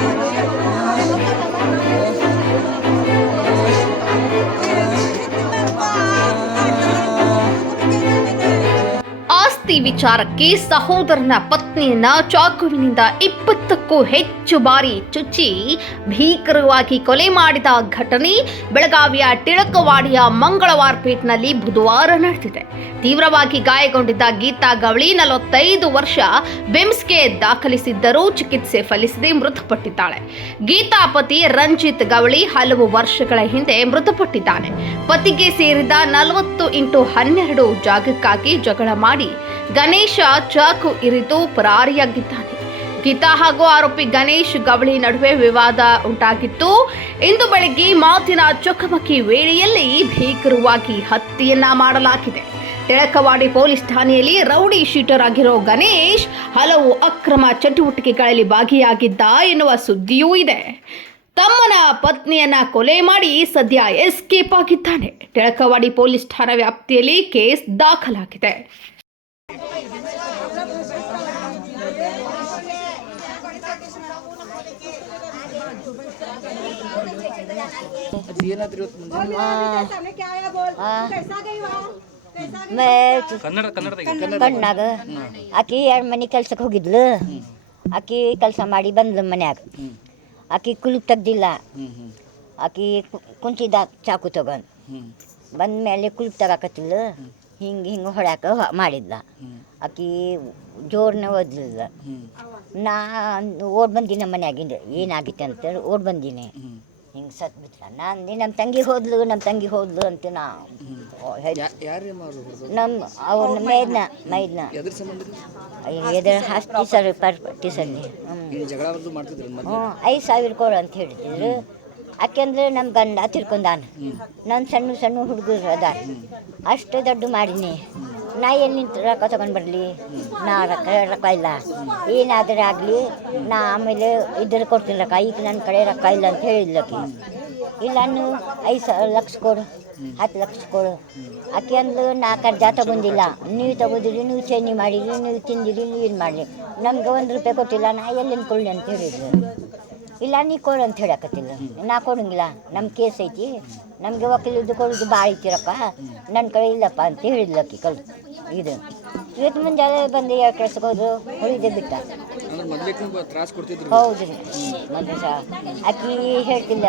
Amen. ವಿಚಾರಕ್ಕೆ ಸಹೋದರನ ಪತ್ನಿಯನ್ನ ಚಾಕುವಿನಿಂದ ಇಪ್ಪತ್ತಕ್ಕೂ ಹೆಚ್ಚು ಬಾರಿ ಚುಚ್ಚಿ ಭೀಕರವಾಗಿ ಕೊಲೆ ಮಾಡಿದ ಘಟನೆ ಬೆಳಗಾವಿಯ ಟಿಳಕವಾಡಿಯ ಮಂಗಳವಾರಪೇಟ್ನಲ್ಲಿ ಬುಧವಾರ ನಡೆದಿದೆ. ತೀವ್ರವಾಗಿ ಗಾಯಗೊಂಡಿದ್ದ ಗೀತಾ ಗವಳಿ ನಲವತ್ತೈದು ವರ್ಷ ಬೆಮ್ಸ್ಗೆ ದಾಖಲಿಸಿದ್ದರೂ ಚಿಕಿತ್ಸೆ ಫಲಿಸದೆ ಮೃತಪಟ್ಟಿದ್ದಾಳೆ. ಗೀತಾ ಪತಿ ರಂಜಿತ್ ಗವಳಿ ಹಲವು ವರ್ಷಗಳ ಹಿಂದೆ ಮೃತಪಟ್ಟಿದ್ದಾನೆ. ಪತಿಗೆ ಸೇರಿದ ನಲವತ್ತು ಇಂಟು ಹನ್ನೆರಡು ಜಾಗಕ್ಕಾಗಿ ಜಗಳ ಮಾಡಿ ಗಣೇಶ ಚಾಕು ಇರಿದು ಪರಾರಿಯಾಗಿದ್ದಾನೆ. ಗೀತಾ ಹಾಗೂ ಆರೋಪಿ ಗಣೇಶ್ ಗವಳಿ ನಡುವೆ ವಿವಾದ ಉಂಟಾಗಿತ್ತು. ಇಂದು ಬೆಳಗ್ಗೆ ಮಾತಿನ ಚಕಮಕಿ ವೇಳೆಯಲ್ಲಿ ಭೀಕರವಾಗಿ ಹತ್ಯೆಯನ್ನ ಮಾಡಲಾಗಿದೆ. ಟಿಳಕವಾಡಿ ಪೊಲೀಸ್ ಠಾಣೆಯಲ್ಲಿ ರೌಡಿ ಶೀಟರ್ ಆಗಿರೋ ಗಣೇಶ್ ಹಲವು ಅಕ್ರಮ ಚಟುವಟಿಕೆಗಳಲ್ಲಿ ಭಾಗಿಯಾಗಿದ್ದ ಎನ್ನುವ ಸುದ್ದಿಯೂ ಇದೆ. ತಮ್ಮನ ಪತ್ನಿಯನ್ನ ಕೊಲೆ ಮಾಡಿ ಸದ್ಯ ಎಸ್ಕೇಪ್ ಆಗಿದ್ದಾನೆ. ಟಿಳಕವಾಡಿ ಪೊಲೀಸ್ ಠಾಣಾ ವ್ಯಾಪ್ತಿಯಲ್ಲಿ ಕೇಸ್ ದಾಖಲಾಗಿದೆ. ಕಣ್ಣಾಗ. ಆಕಿ ಎರಡು ಮನೆ ಕೆಲ್ಸಕ್ಕೆ ಹೋಗಿದ್ಲು. ಆಕಿ ಕೆಲಸ ಮಾಡಿ ಬಂದ್ಲು ಮನ್ಯಾಗ. ಆಕಿ ಕುಲುಕ್ ತೆಗ್ದಿಲ್ಲ. ಆಕಿ ಕುಂತಿದ್ದ ಚಾಕು ತಗೊಂಡ್. ಬಂದ ಮೇಲೆ ಕುಲುಕ್ ತಗಾಕತ್ತಿಲ್ಲ ಹಿಂಗೆ ಹಿಂಗೆ ಹೊಡ್ಯಾಕ ಮಾಡಿದ್ದ ಮಾಡಿದ್ಲ. ಆಕಿ ಜೋರ್ನ ಓದ್ಲಿಲ್ಲ ನಾ ಓಡ್ ಬಂದಿನಿ ನಮ್ಮ ಮನ್ಯಾಗಿಂದ. ಏನಾಗಿತ್ತು ಅಂತೇಳಿ ಓಡ್ ಬಂದೀನಿ. ಹಿಂಗೆ ಸತ್ ಬಿಟ್ಲ. ನಾನು ನಮ್ಮ ತಂಗಿ ಹೋದ್ಲು ನಮ್ಮ ತಂಗಿ ಹೋದ್ಲು ಅಂತ ನಾ ನಮ್ಮ ಅವ್ರ ಮೈದ್ನ ಮೈದ್ನ. ಎದ್ರ ಹಾಸ್ತಿ ಸರ್ ಮೊದ್ಲು ಹ್ಞೂ ಐದು ಸಾವಿರ ಕೊಡು ಅಂತ ಹೇಳಿದ್ರು. ಯಾಕೆಂದ್ರೆ ನಮ್ಮ ಗಂಡ ತಿರ್ಕೊಂಡಾನ ನನ್ನ ಸಣ್ಣ ಸಣ್ಣ ಹುಡುಗರು ಅದ ಅಷ್ಟು ದೊಡ್ಡ ಮಾಡೀನಿ. ನಾ ಎಲ್ಲಿ ರೊಕ್ಕ ತಗೊಂಡು ಬರಲಿ? ನಾ ರೊಕ್ಕ ರೊಕ್ಕ ಇಲ್ಲ. ಏನಾದರೂ ಆಗಲಿ, ನಾ ಆಮೇಲೆ ಇದ್ರ ಕೊಡ್ತೀನಿ ರೊಕ್ಕ. ಈಗ ನನ್ನ ಕಡೆ ರೊಕ್ಕ ಇಲ್ಲ ಅಂತ ಹೇಳಿದ್ಲಕಿ ಇಲ್ಲ ನೀವು ಐದು ಸಾವಿರ ಲಕ್ಷ ಕೊಡು. ಹತ್ತು ಲಕ್ಷ ಕೊಡು. ಆಕೆ ಅಂದ್ರೆ ನಾ ಕರ್ಜ ತಗೊಂಡಿಲ್ಲ. ನೀವು ತಗೋದಿರಿ, ನೀವು ಚೇಂಜ್ ಮಾಡಿರಿ, ನೀವು ತಿಂದಿರಿ, ನೀವು ಏನು ಮಾಡಲಿ ನಮ್ಗೆ ಒಂದು ರೂಪಾಯಿ ಕೊಟ್ಟಿಲ್ಲ, ನಾ ಎಲ್ಲಿಂದ ಕೊಡಲಿ ಅಂತ ಹೇಳಿದ್ರು ಇಲ್ಲ ನೀ ಕೊಡು ಅಂತ ಹೇಳಕತ್ತಿಲ್ಲ. ನಾ ಕೊಡಂಗಿಲ್ಲ. ನಮ್ಮ ಕೇಸ್ ಐತಿ. ನಮಗೆ ವಕೀಲದ್ದು ಕೊಡೋದು ಭಾಳ ಐತಿರಪ್ಪ. ನನ್ನ ಕಡೆ ಇಲ್ಲಪ್ಪ ಅಂತ ಹೇಳಿದ್ಲಕ್ಕಿ ಕಲ್ ಇದು. ಇವತ್ತು ಮುಂಜಾನೆ ಬಂದು ಎರಡು ಕೆಲಸಕ್ಕೆ ಹೋದ್ರು? ಹೊಳಿದೆ ಬಿಟ್ಟ. ಹೌದು ರೀ. ಮತ್ತೆ ಸಹ. ಅಕ್ಕಿ ಹೇಳ್ತಿಲ್ಲ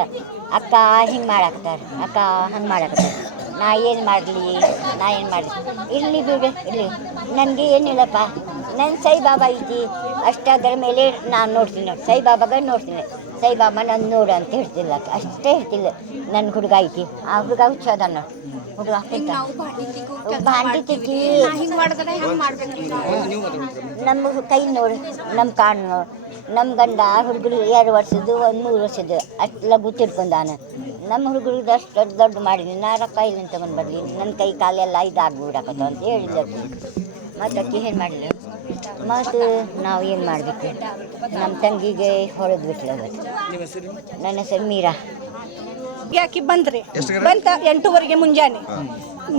ಅಕ್ಕ ಹಿಂಗೆ ಮಾಡಾಕ್ತಾರೆ ಅಕ್ಕ ಹಂಗೆ ಮಾಡಾಕತ್ತಾರ. ನಾ ಏನು ಮಾಡಲಿ? ನಾ ಏನು ಮಾಡಲಿ? ಇಲ್ಲಿ ಬಿಡು ಇರಲಿ. ನನಗೆ ಏನಿಲ್ಲಪ್ಪ ನನ್ನ ಸಾಯಿಬಾಬಾ ಐತಿ. ಅಷ್ಟಾದ್ರ ಮೇಲೆ ನಾನು ನೋಡ್ತೀನಿ ನೋಡಿ. ಸಾಯಿಬಾಬಾಗ ನೋಡ್ತೀನಿ. ಸಾಯಿಬಾಬಾ ನಾನು ನೋಡು ಅಂತ ಹೇಳ್ತಿಲ್ಲ. ಅಷ್ಟೇ ಹೇಳ್ತಿಲ್ಲ. ನನ್ನ ಹುಡುಗ ಐತಿ. ಆ ಹುಡುಗ ಹುಚ್ಚದ ನೋಡಿ ಹುಡುಗ ಬಾಂಡಿ ತಿಕ್ಕಿ ನಮ್ಮ ಕೈ ನೋಡು. ನಮ್ಮ ಕಾಣು ನೋಡು. ನಮ್ಮ ಗಂಡ ಹುಡುಗರು ಎರಡು ವರ್ಷದ್ದು ಒಂದು ಮೂರು ವರ್ಷದ್ದು. ಅಷ್ಟು ಲಘು ತಿಳ್ಕೊಂಡಾನ. ನಮ್ಮ ಹುಡುಗರು ಅಷ್ಟು ದೊಡ್ಡ ದೊಡ್ಡ ಮಾಡೀನಿ ನಾ ರೊಕ್ಕ ಇಲ್ಲಿಂದ ತಗೊಂಡು ಬರಲಿ ನನ್ನ ಕೈ ಕಾಲೆಲ್ಲ ಇದಾಗ್ಬಿಡಕತ್ತ ಅಂತ ಹೇಳಿದ್ರು ಮತ್ತು ಅಕ್ಕಿ ಏನು ಮಾಡಲಿ? ಮತ್ತು ನಾವು ಏನು ಮಾಡಬೇಕು? ನಮ್ಮ ತಂಗಿಗೆ ಹೊಡೆದು ಬಿಟ್ಲು ಅವತ್ತು ನನ್ನ ಹೆಸರು ಮೀರಾ. ಯಾಕೆ ಬಂದ್ರಿ? ಬಂತ ಎಂಟೂವರೆಗೆ ಮುಂಜಾನೆ.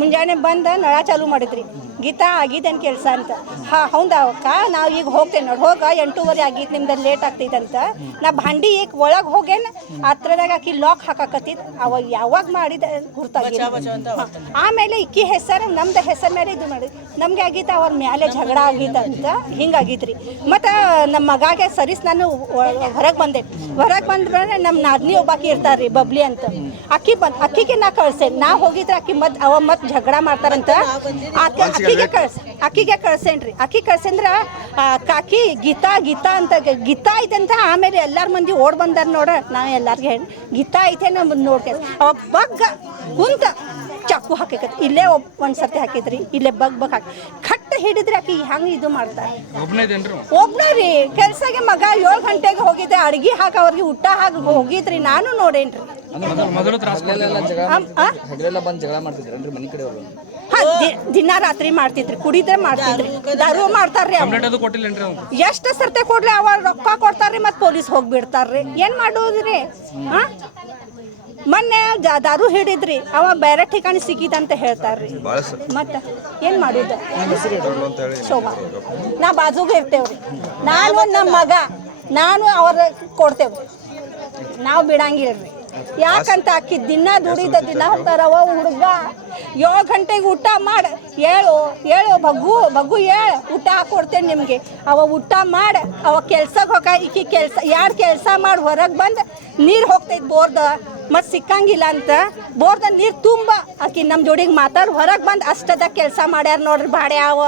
ಮುಂಜಾನೆ ಬಂದ ನಳ ಚಾಲು ಮಾಡಿದ್ರಿ. ಗೀತಾ ಆಗಿದ್ದೇನು ಕೆಲಸ ಅಂತ. ಹಾ ಹೌದಾ? ಅಕ್ಕ ನಾವು ಈಗ ಹೋಗ್ತೇವೆ ನೋಡಿ. ಹೋಗ ಎಂಟೂವರೆ ಆಗಿತ್ತು ನಿಮ್ದು ಲೇಟ್ ಆಗ್ತೈತಂತ ನಾ ಭಾಂಡಿ ಈಗ ಒಳಗೆ ಹೋಗೇನ ಹತ್ರದಾಗ ಆಕಿ ಲಾಕ್ ಹಾಕಾಕತ್ತಿದ್. ಅವಾಗ ಯಾವಾಗ ಮಾಡಿದ ಗುರ್ತಾಗಿಲ್ಲ ಆಮೇಲೆ ಇಕ್ಕಿ ಹೆಸರು ನಮ್ದು ಹೆಸರು ಮೇಲೆ ಇದು ಮಾಡಿ ನಮ್ಗೆ ಆಗಿತ್ತು ಅವ್ರ ಮೇಲೆ ಜಗಳ ಆಗಿತ್ತಂತ ಹಿಂಗಾಗಿತ್ರಿ ಮತ್ತು ನಮ್ಮ ಮಗಾಗೆ ಸರಿಸ್ ನಾನು ಹೊರಗೆ ಬಂದೆ. ಹೊರಗೆ ಬಂದ್ಮೇಲೆ ನಮ್ಮ ನಾದ್ನಿ ಒಬ್ಬಾಕಿ ಇರ್ತಾರ್ರಿ ಬಬ್ಲಿ ಅಂತ. ಅಕ್ಕಿ ಬಂದ್ ಅಕ್ಕಿಗೆ ನಾ ಕಳ್ಸೆ ನಾ ಹೋಗಿದ್ರೆ ಅಕ್ಕಿ ಮತ್ತೆ ಅವ ಮತ್ ಜಗಳ ಮಾಡ್ತಾರಂತ. ಅಕ್ಕಿಗೆ ಕಳ್ಸ ಅಕ್ಕಿಗೆ ಕಳ್ಸೇನ್ರಿ. ಅಕ್ಕಿ ಕಳ್ಸಂದ್ರ ಕಾಕಿ ಗೀತಾ ಗೀತಾ ಅಂತ ಗೀತಾ ಐತೆ ಅಂತ ಆಮೇಲೆ ಎಲ್ಲಾರ ಮಂದಿ ಓಡ್ ಬಂದಾರ ನೋಡ. ನಾ ಎಲ್ಲಾರ್ಗೆ ಹೇಳಿ ಗೀತಾ ಐತೆ ನಮ್ಮ ನೋಡ್ಕೆ ಅವ ಬಗ್ಗ ಕುಂತ ಚಾಕು ಹಾಕೈತಿ ಇಲ್ಲೇ ಒಬ್ ಒಂದು ಸರ್ತಿ ಹಾಕಿದ್ರಿ. ಇಲ್ಲೇ ಬಗ್ ಬಗ್ ಹಾಕಿ. ಕಟ್ಟ ಹಿಡಿದ್ರೆ ಆಕಿ ಹೆಂಗೆ ಇದು ಮಾಡ್ತಾರೆ. ಒಬ್ನ ರೀ. ಕೆಲ್ಸಗೆ ಮಗ ಏಳು ಗಂಟೆಗೆ ಹೋಗಿದ್ದೆ ಅಡ್ಗಿ ಹಾಕ ಅವ್ರಿಗೆ ಊಟ ಹಾಕಿ ಹೋಗಿದ್ರಿ. ನಾನು ನೋಡೇನ್ರಿ. ಮೊದಲು ಜಗಳ ಅಮ್- ಆ? ಹಗಲೆಲ್ಲ ಬಂದು ಜಗಳ ಮಾಡ್ತಿದ್ರೇನ್ರಿ ಮನೆ ಕಡೆ ಅವರು? ಹಾ, ದಿ- ದಿನ ರಾತ್ರಿ ಮಾಡ್ತಿದ್ರಿ ಕುಡಿದ್ರೆ ಮಾಡ್ತಿದ್ರಿ. ದಾರು ಮಾಡ್ತಾರ್ರಿ ಎಷ್ಟ ಸರ್ತೆ ಕೊಡ್ಲಿ ಅವಾಗ ರೊಕ್ಕ ಕೊಡ್ತಾರ್ರಿ ಮತ್ತೆ ಪೊಲೀಸ್ ಹೋಗ್ಬಿಡ್ತಾರ್ರಿ. ಏನ್ ಮಾಡೋದ್ರಿ? ಹಾ? ಮೊನ್ನೆ ದಾರು ಹಿಡಿದ್ರಿ ಅವ ಬೇರೆ ಠಿಕಾಣಿ ಸಿಕ್ಕಿದಂತ ಹೇಳ್ತಾರ್ರಿ. ಮತ್ತೆ ಏನ್ ಮಾಡಿದ? ಶೋಭಾ. ನಾ ಬಾಜುಗೆ ಇರ್ತೇವ್ರಿ. ನಾನು ನಮ್ಮ ಮಗ ನಾನು ಅವ್ರ ಕೊಡ್ತೇವ್ರಿ. ನಾವು ಬಿಡಂಗಿಲ್ರಿ. ಯಾಕಂತ ಆಕಿ ದಿನ ದುಡಿದ ದಿನ ಹೋಗ್ತಾರವ ಹುಡುಗ, ಏಳು ಗಂಟೆಗೆ ಊಟ ಮಾಡ ಹೇಳು ಹೇಳು ಬಗ್ಗು ಬಗ್ಗು ಹೇಳು ಊಟ ಹಾಕೊಡ್ತೇನೆ ನಿಮಗೆ. ಅವ ಊಟ ಮಾಡ, ಅವ ಕೆಲ್ಸಕ್ಕೆ ಹೋಗ, ಈಕಿ ಕೆಲಸ, ಯಾರು ಕೆಲಸ ಮಾಡಿ, ಹೊರಗೆ ಬಂದು ನೀರು ಹೋಗ್ತೈತೆ ಬೋರ್ದ. ಮತ್ತು ಸಿಕ್ಕಂಗಿಲ್ಲ ಅಂತ ಬೋರ್ದ ನೀರು ತುಂಬ. ಆಕಿ ನಮ್ಮ ಜೋಡಿಗೆ ಮಾತಾಡಿ, ಹೊರಗೆ ಬಂದು ಅಷ್ಟದ ಕೆಲಸ ಮಾಡ್ಯಾರ ನೋಡ್ರಿ ಬಾಡ್ಯಾವ.